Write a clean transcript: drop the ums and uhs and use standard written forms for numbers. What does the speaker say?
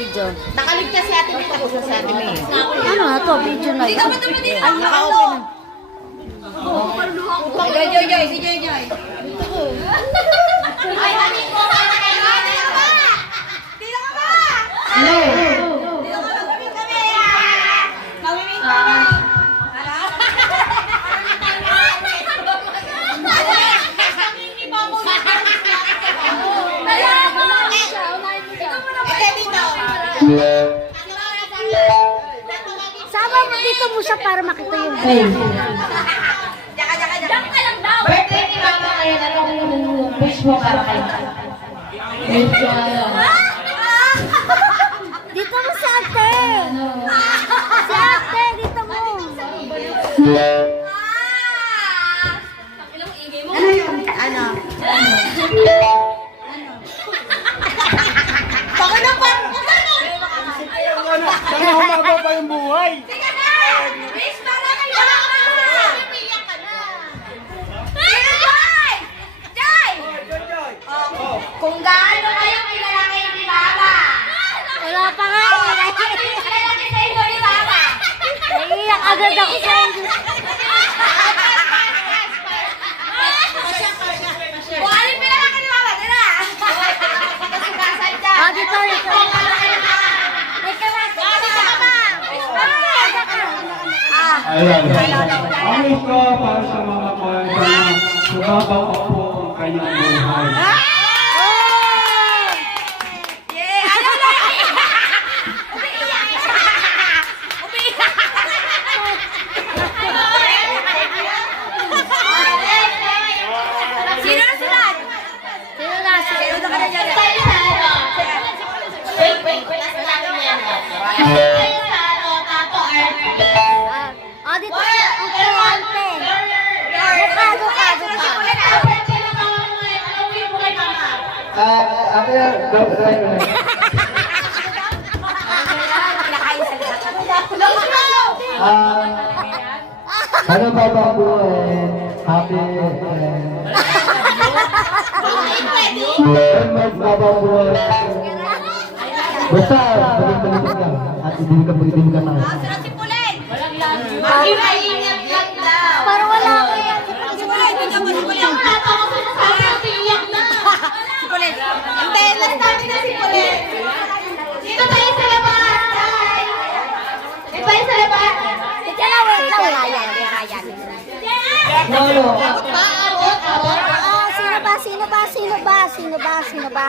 video. Nakaligtas si ate dito ko sa ate May. Ano na to? Video na yan. Ay, naka-open na. Joy, si Joy. Ay, ani ko ka na kayo. Dito ka ba? Hello. Dito ka ba kami? Mamimik ka. Sama mo dito mo siya para makita yung Hey. Jaka lang daw. Birthday ni Mama ngayon. Ano yung wish mo para kay Mama? Dito mo sa ate. Si ate, dito mo. Ano yun? Ano? Panginoon pa! Kaya humaba pa yung buhay. Sige na! Miss, para kayo! Pinipiyak ka na! Joy! Joy! Kung gaano kayo kilala kayo ni Mama? Wala pa nga. Ano yung kilala kayo sa inyo ni Mama? Naiiyak agad ako sa inyo. Kung ano yung kilala kayo ni Mama, tira! Ah, dito. Ayan. Ang wish ko para sa mga kanya, sumabaw ko po ang kanyang buhay. Sino na sulat? Sino na? Sino na ka na dyan? Ah, dito siya. Ante. Duka. Ano ba ba po happy basta balik ka at hindi ka na. Sulat si Pulen! Maingat lang daw! Parang wala ako yan. Si Pulen! Si Pulen! Si Pulen! Hintayin lang namin na si Pulen! Dito tayo sa labas! Dito tayo sa labas! Ito na, wait lang. Wala yan. Wala yan. No. Ah, sino ba?